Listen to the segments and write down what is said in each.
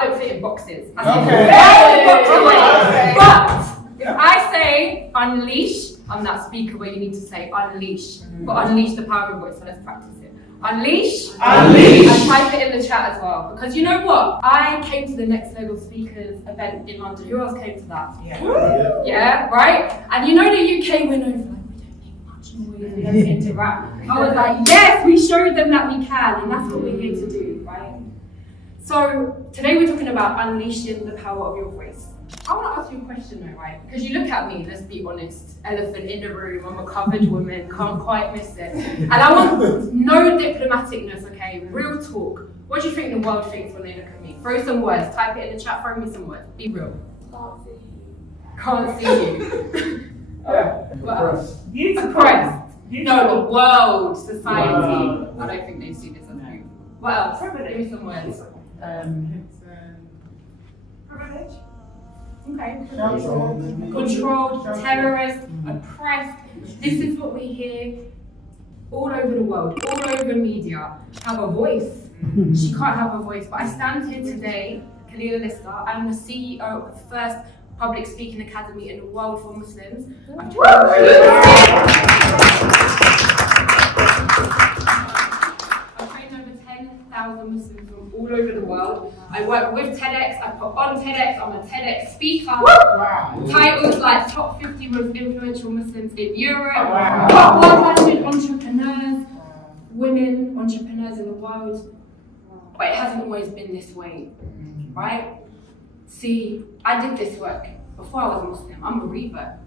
I don't fit in boxes. I fit in boxes. But if I say unleash, I'm that speaker where you need to say unleash. But unleash the power of your voice, so let's practice it. Unleash. Unleash. And type it in the chat as well. Because you know what? I came to the Next Level Speakers event in London. Who else came to that? Yeah, right? And you know the UK, we're known for like, we don't make much noise, we don't interact. I was like, yes, we showed them that we can, and that's what we're here to do, right? So today we're talking about unleashing the power of your voice. I want to ask you a question though, right? Because you look at me, let's be honest, elephant in the room, I'm a covered woman, can't quite miss it. And I want no diplomaticness, okay? Real talk. What do you think the world thinks when they look at me? Throw some words, type it in the chat, throw me some words. Be real. Can't see you. What else? Oppressed. No, the world, society. Wow. I don't think they see this as you. What else? Give me some words. Privilege. Okay. Controlled, terrorist, oppressed. This is what we hear all over the world, all over media. Have a voice. She can't have a voice, but I stand here today, Khalila Lister. I'm the CEO of the first public speaking academy in the world for Muslims. I've trained over 10,000 Muslims from all over the world. I work with TEDx, I put on TEDx, I'm a TEDx speaker. Wow. Titles like top 50 most influential Muslims in Europe, top 100 entrepreneurs, women entrepreneurs in the world. But it hasn't always been this way, right? See, I did this work before I was a Muslim. I'm a revert.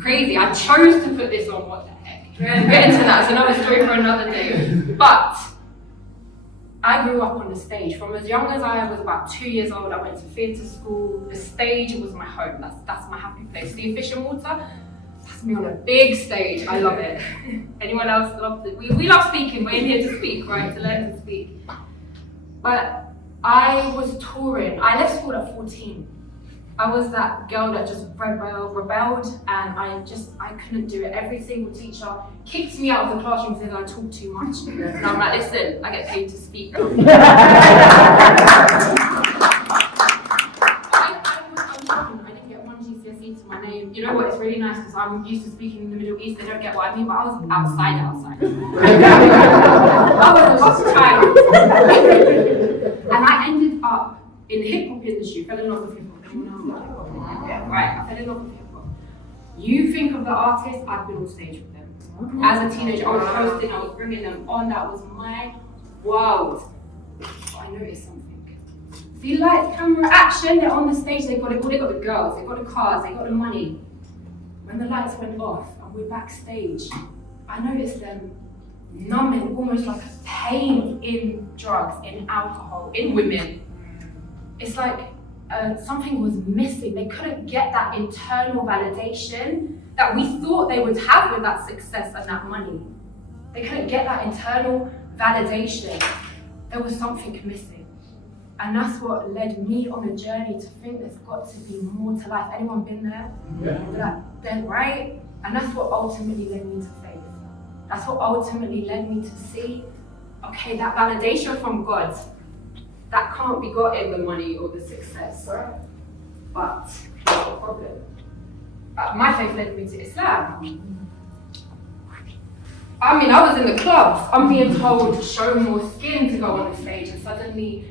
Crazy, I chose to put this on, what the heck. We're going to get into that, it's another story for another day. But I grew up on the stage. From as young as I was about 2 years old, I went to theatre school. The stage was my home, that's my happy place. See Fish and Water? That's me on a big stage, I love it. Anyone else love it? We love speaking, we're in here to speak, right? To learn to speak. But I was touring. I left school at 14. I was that girl that just rebelled, and I couldn't do it. Every single teacher kicked me out of the classroom and said I talk too much. And I'm like, listen, I get paid to speak. I didn't get one GCSE to my name. You know what, it's really nice because I'm used to speaking in the Middle East, they don't get what I mean, but I was outside. I was a lost child. And I ended up in the hip hop industry, fell in love with hip hop. Right, I fell in love with hip hop. You think of the artists, I've been on stage with them. As a teenager, I was hosting, I was bringing them on, that was my world. But I noticed something. See, lights, camera, action, they're on the stage, they got it all, they got the girls, they got the cars, they got the money. When the lights went off and we're backstage, I noticed them numbing, almost like a pain in drugs, in alcohol, in women. It's like something was missing. They couldn't get that internal validation that we thought they would have with that success and that money. They couldn't get that internal validation. There was something missing. And that's what led me on a journey to think there's got to be more to life. Anyone been there? Yeah. They're right? And that's what ultimately led me to faith. That's what ultimately led me to see, okay, that validation from God, that can't be got in the money or the success. But that's the problem. My faith led me to Islam. I mean, I was in the clubs. I'm being told, show more skin to go on the stage, and suddenly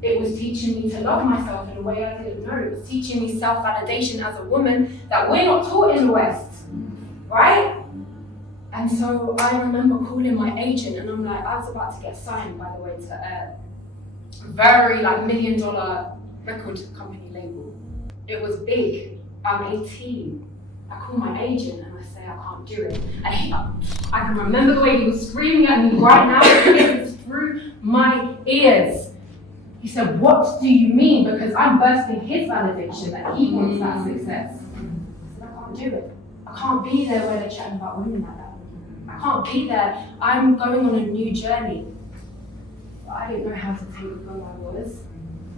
it was teaching me to love myself in a way I didn't know. It was teaching me self-validation as a woman that we're not taught in the West, right? And so I remember calling my agent, and I'm like, I was about to get signed, by the way, to a very $1 million record company label. It was big. I'm 18. I call my agent and I say I can't do it. And I can remember the way he was screaming at me right now. It was through my ears. He said, "What do you mean?" Because I'm bursting his validation that he wants that success. I said, I can't do it. I can't be there where they're chatting about women like that. I can't be there. I'm going on a new journey. But I didn't know how to take who I was.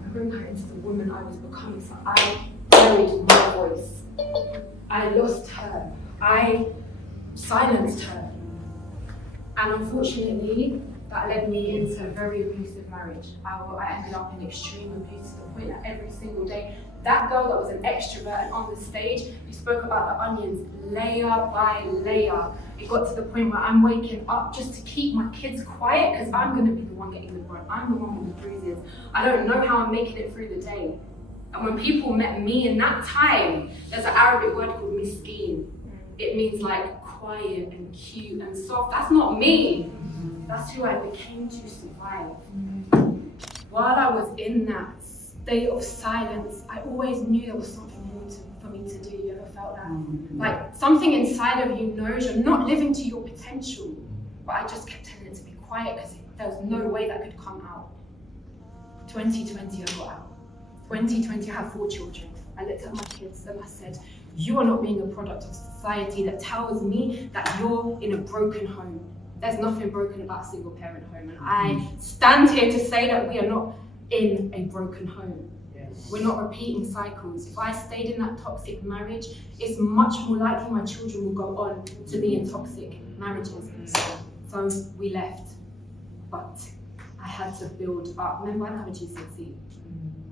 I bring her into the woman I was becoming. So I buried my voice. I lost her. I silenced her. And unfortunately, that led me into a very abusive marriage. I ended up in extreme abuse to the point that every single day, that girl that was an extrovert and on the stage, you spoke about the onions, layer by layer. It got to the point where I'm waking up just to keep my kids quiet because I'm going to be the one getting the brunt. I'm the one with the bruises. I don't know how I'm making it through the day. And when people met me in that time, there's an Arabic word called miskeen. It means like quiet and cute and soft. That's not me. That's who I became to survive. While I was in that state of silence, I always knew there was something more for me to do. You ever felt that? Like something inside of you knows you're not living to your potential. But I just kept telling it to be quiet because there was no way that could come out. 2020 I got out. 2020 I have 4 children. I looked at my kids and I said, you are not being a product of society that tells me that you're in a broken home. There's nothing broken about a single parent home. And I stand here to say that we are not in a broken home. Yes. We're not repeating cycles. If I stayed in that toxic marriage, it's much more likely my children will go on to be in toxic marriages. So we left. But I had to build up. Remember, I have a GCSE.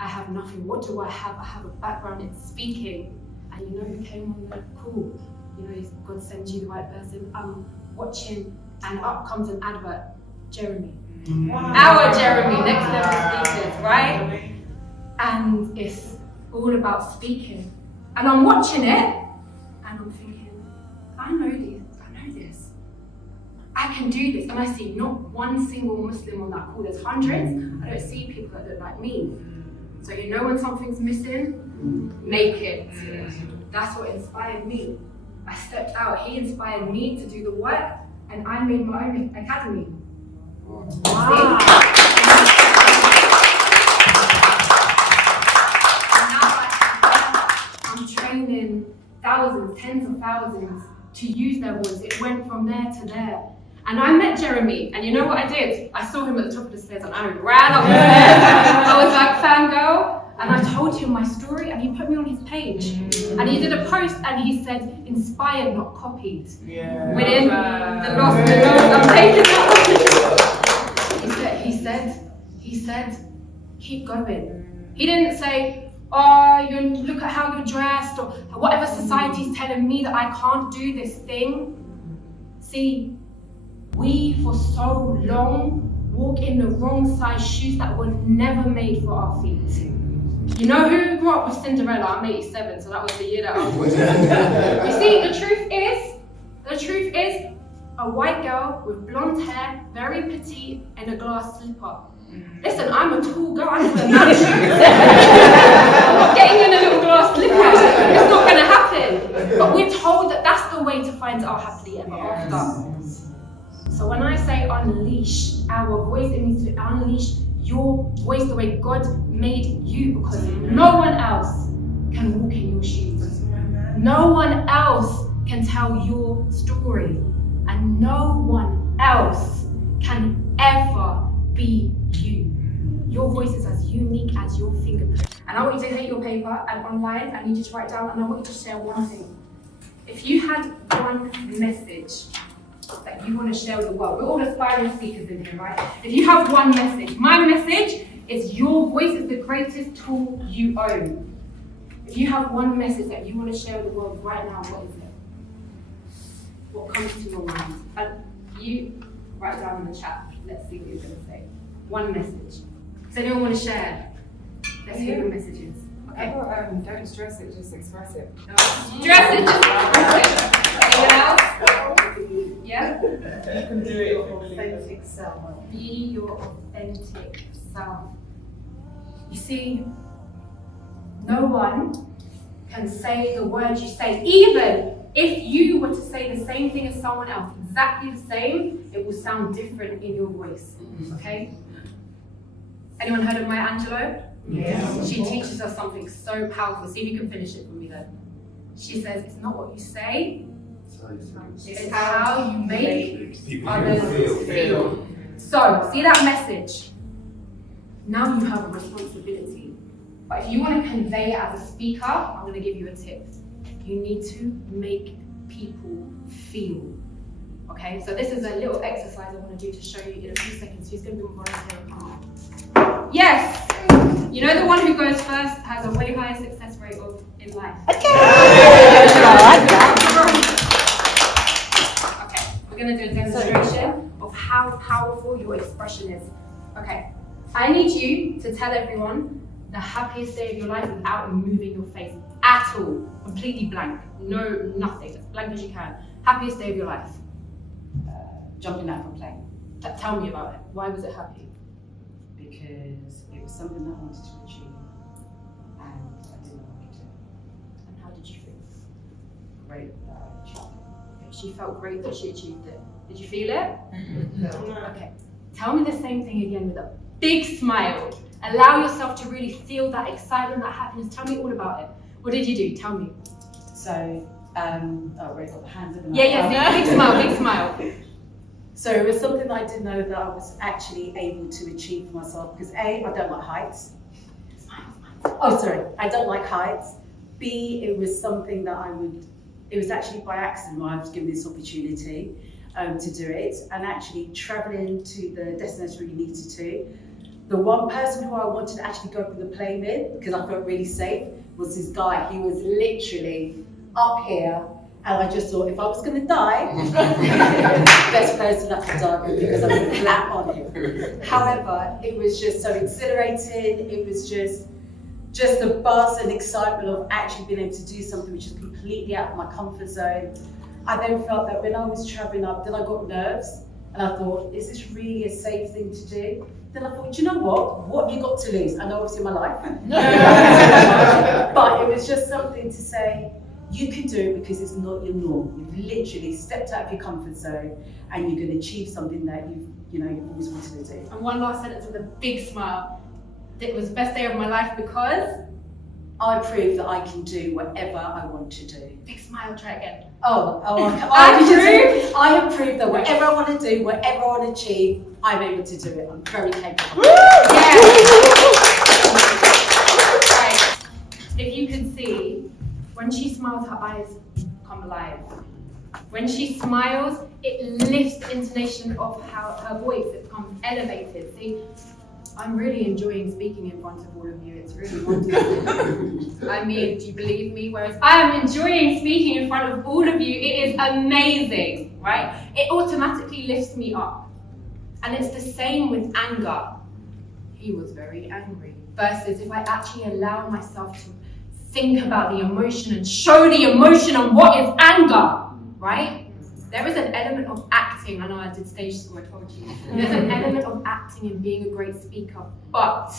I have nothing. What do I have? I have a background in speaking. And you know who came on the call? You know, God sends you the right person. I'm watching, and up comes an advert. Jeremy. Wow. Our Jeremy, next level speakers, right? And it's all about speaking. And I'm watching it, and I'm thinking, I know this. I can do this. And I see not one single Muslim on that call. There's hundreds. I don't see people that look like me. So you know when something's missing, make it. That's what inspired me. I stepped out. He inspired me to do the work, and I made my own academy. Wow. And now I'm training thousands, tens of thousands to use their voice. It went from there to there. And I met Jeremy, and you know what I did? I saw him at the top of the stairs and I ran up the stairs. I was like, fangirl, and I told him my story, and he put me on his page. And he did a post and he said, inspired, not copied. Yeah. Within the lost and lost, I'm taking that. He said, keep going. He didn't say, oh, look at how you're dressed, or whatever society's telling me that I can't do this thing. See, we for so long walk in the wrong size shoes that were never made for our feet. You know who grew up with Cinderella? I'm 87, so that was the year that I was watching. You see, the truth is, a white girl with blonde hair, very petite, and a glass slipper. Listen, I'm a tall girl, I just wear shoes. I'm not getting in a little glass slipper. It's not going to happen. But we're told that that's the way to find our happily ever after. So when I say unleash our voice, it means to unleash your voice the way God made you, because no one else can walk in your shoes. No one else can tell your story, and no one else can ever be you. Your voice is as unique as your fingerprint. And I want you to take your paper and online, and you just write down, and I want you to share one thing. If you had one message that you want to share with the world, we're all aspiring speakers in here, right? If you have one message, my message is your voice is the greatest tool you own. If you have one message that you want to share with the world right now, what is it? What comes to your mind? And you write down in the chat. Let's see what you're going to say. One message. Does anyone want to share? Let's hear your messages. Okay. Don't stress it, just express it. Stress it, just express it. Anyone else? Yeah? You can do it. Your authentic self. Be your authentic self. You see, no one can say the words you say. Even if you were to say the same thing as someone else, exactly the same, it will sound different in your voice. Okay? Anyone heard of Maya Angelou? Yeah. She teaches us something so powerful. See if you can finish it for me then. She says, it's not what you say, it's how you make others feel. So, see that message? Now you have a responsibility. But if you want to convey it as a speaker, I'm going to give you a tip. You need to make people feel. Okay, so this is a little exercise I want to do to show you in a few seconds. Who's going to be volunteering? Yes! You know the one who goes first has a way higher success rate in life. Okay, we're going to do a demonstration of how powerful your expression is. Okay, I need you to tell everyone the happiest day of your life without moving your face at all. Completely blank. No, nothing. As blank as you can. Happiest day of your life. Jumping out of a plane Tell me about it. Why was it happy? because it was something that I wanted to achieve and I didn't know I could do it. And how did you feel? Great that I achieved it. Okay, she felt great that she achieved it. Did you feel it? No. Okay. Tell me the same thing again with a big smile. Allow yourself to really feel that excitement, that happiness. Tell me all about it. What did you do? Tell me. So, Ray got the hands in the Yeah, big smile, big smile. So it was something that I didn't know that I was actually able to achieve for myself because A, I don't like heights. Oh, sorry, I don't like heights. B, it was something that it was actually by accident when I was given this opportunity to do it, and actually traveling to the destination we needed to. The one person who I wanted to actually go through the plane with, because I felt really safe, was this guy. He was literally up here, and I just thought if I was going to die, best person I could die with because I was flat on him. However, it was just so exhilarating. It was just the buzz and excitement of actually being able to do something which is completely out of my comfort zone. I then felt that when I was traveling up, then I got nerves, and I thought, is this really a safe thing to do? Then I thought, do you know what? What have you got to lose? I know obviously my life. But it was just something to say, you can do it because it's not your norm. You've literally stepped out of your comfort zone and you're going to achieve something that you've always wanted to do. And one last sentence with a big smile. It was the best day of my life because I proved that I can do whatever I want to do. big smile. Try again. I have proved that whatever I want to do, whatever I want to achieve, I'm able to do it. I'm very capable. Yeah. Right. If you can see, when she smiles, her eyes come alive. When she smiles, it lifts the intonation of her voice. It becomes elevated. See, I'm really enjoying speaking in front of all of you. It's really wonderful. I mean, do you believe me? Whereas I am enjoying speaking in front of all of you. It is amazing, right? It automatically lifts me up. And it's the same with anger. He was very angry. Versus if I actually allow myself to think about the emotion and show the emotion on what is anger, right? There is an element of acting. I know I did stage school, I told you. There's an element of acting and being a great speaker, but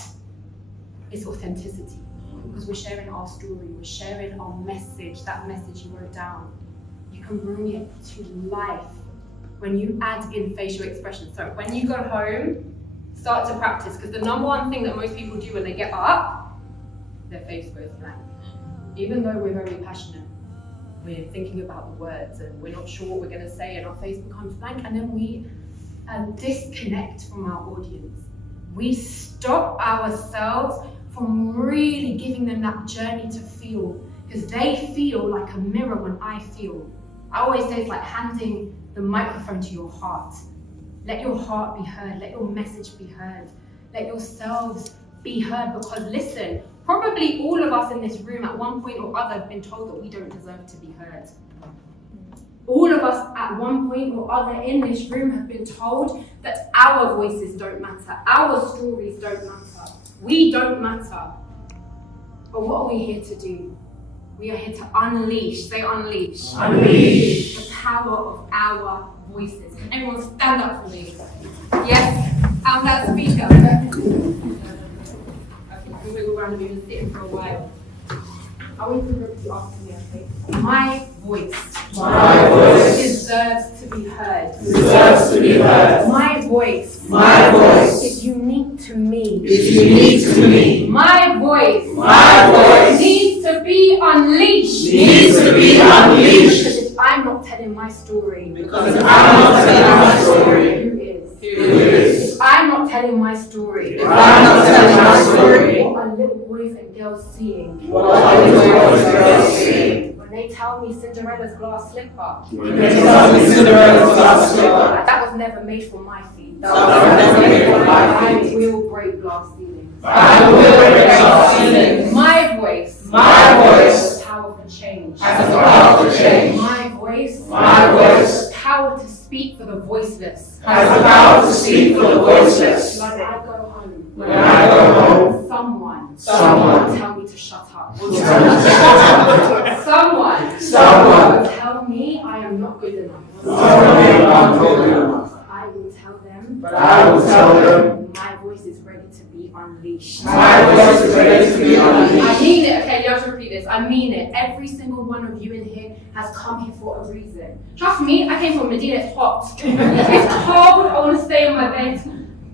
it's authenticity. Because we're sharing our story, we're sharing our message, that message you wrote down. You can bring it to life when you add in facial expression. So when you go home, start to practice, because the number one thing that most people do when they get up, their face goes blank. Even though we're very passionate, we're thinking about the words and we're not sure what we're going to say, and our face becomes blank, and then we disconnect from our audience. We stop ourselves from really giving them that journey to feel, because they feel like a mirror when I feel. I always say it's like handing the microphone to your heart. Let your heart be heard, let your message be heard, let yourselves be heard, because listen, probably all of us in this room at one point or other have been told that we don't deserve to be heard. All of us at one point or other in this room have been told that our voices don't matter, our stories don't matter, we don't matter. But what are we here to do? We are here to unleash, say unleash. Unleash the power of our voices. Can everyone stand up for me? Yes, I'm that speaker. We wiggle around and we've been sitting for a while. I want you to repeat after me, okay? My voice deserves to be heard. My voice is unique to me. My voice needs to be unleashed. Because if I'm not telling my story, who is? If I'm not telling my story, what are little boys and girls seeing? When they tell me Cinderella's glass slipper. When they tell me Cinderella's glass slipper. That was never made for my feet. That was never made for my feet. I will break glass ceilings. I will break glass ceilings. My voice. My voice. Has the power for change. Has the power for change. My voice. My voice. Has the power to speak for the voiceless. Has the power to speak for the voiceless. When I go home. When I go home. Someone will tell me to shut up. Someone will tell me I am not good enough. I will tell them. But I will tell them. My voice is ready to be unleashed. My voice is ready to be unleashed. I mean it. Okay, you have to repeat this. I mean it. Every single one of you in here has come here for a reason. Trust me, I came from Medina. It's hot. It's cold. I want to stay in my bed.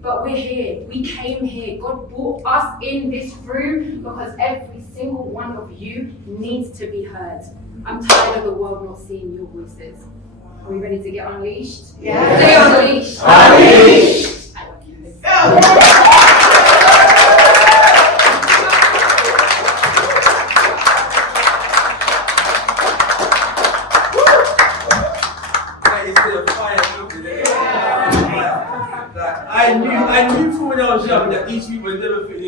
But we're here. We came here. God brought us in this room because every single one of you needs to be heard. I'm tired of the world not seeing your voices. Are we ready to get unleashed? Yeah. Stay unleashed. Unleashed. I love you. I knew from when I was young that these people never fit in